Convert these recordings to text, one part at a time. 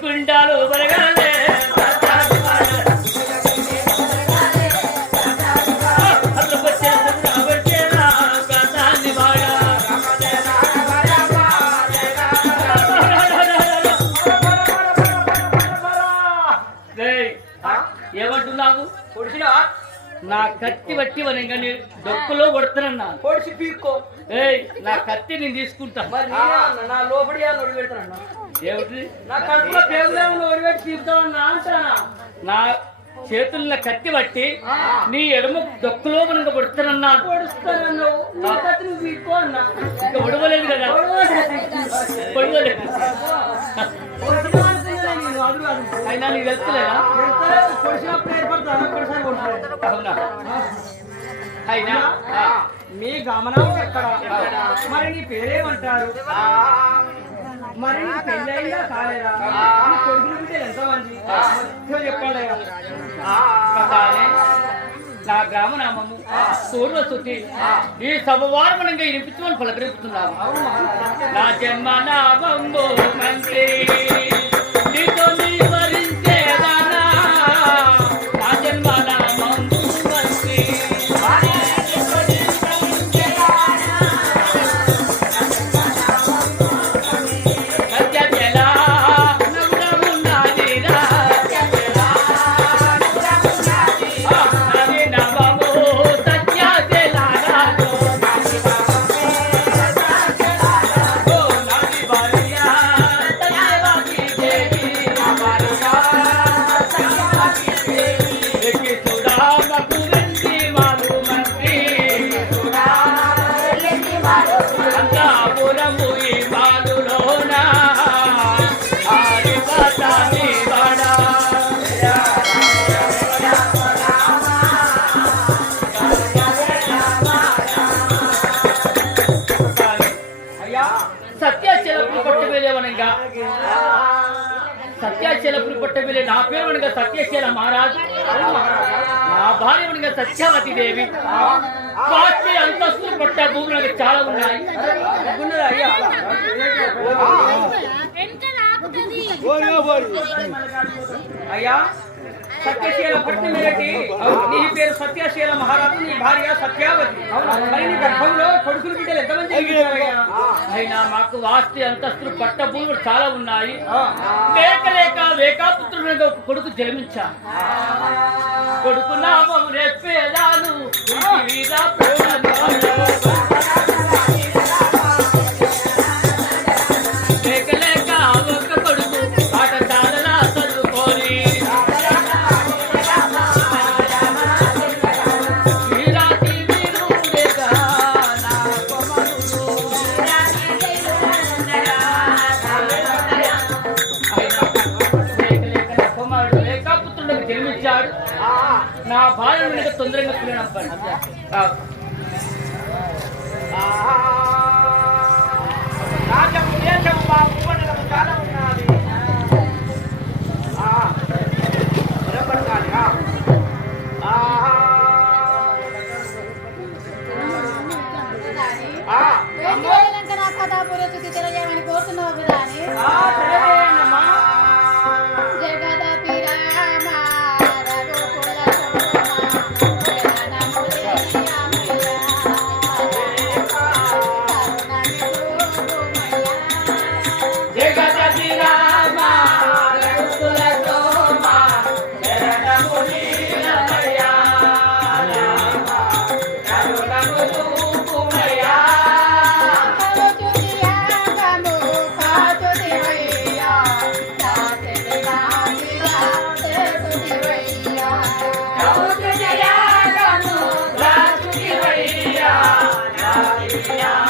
కుండాలు బలగాలే ఏమంటున్నావు నా కత్తి బట్టి వనంగా డొక్కులో కొడుతున్నా పొడిచి పీక్కో. ఏయ్ నా కత్తి నేను తీసుకుంటా. మరి నా లోపడి నొడి పెడతానన్నా? ఏమిటి? నా కడుపులో పేగులే నొడి పెట్టి తీపుతామన్నా అంటానా? నా చేతుల్లో కత్తి బట్టి నీ ఎడమ నీ ఇంకా ఉడవలేదు కదా? పొడవలేదు కాదు. అయినా నీకు తెలుస్తలేదా అయినా? మీ గమనం ఎక్కడ? మరి నీ పేరేమంటారు? మరి నీ పెళ్ళైందా కాలేదా? నీ కొడుకులు బిడ్డలు ఎంతమంది మొత్తం చెప్పాలి ప్రకారే నా గ్రామనామము సుతి ఈ సభవారమనంగా వినిపించమని పలకరిస్తున్నాము నా జన్మ నామంబు అయ్యా సత్యాశలపురి పట్టవేలేవనగా సత్యాశలపురి పట్టవేలే నా పేరు అనగా సత్యశీల మహారాజు నా భార్య అనగా సత్యవతి దేవి అంతస్తులు పట్ట భూములు చాలా ఉన్నాయి అయ్యా సత్యశీల పట్టినరెడ్డి నీ పేరు సత్యశీల మహారాజు నీ భార్య సత్యావతి. మరి నీ గర్భంలో కొడుకులు బిడ్డలు ఎంతమంది? అయినా మాకు వాస్తి అంతస్తులు పట్ట భూములు చాలా ఉన్నాయి. లేక లేక వేకాపుత్రునిగా ఒక కొడుకు జన్మించా. కొడుకు నామం రేపేదాను. నుండి తొందరగా Yeah.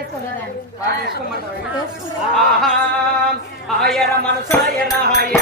వేసుకోమంటారు ఆయర మనసాయర హాయ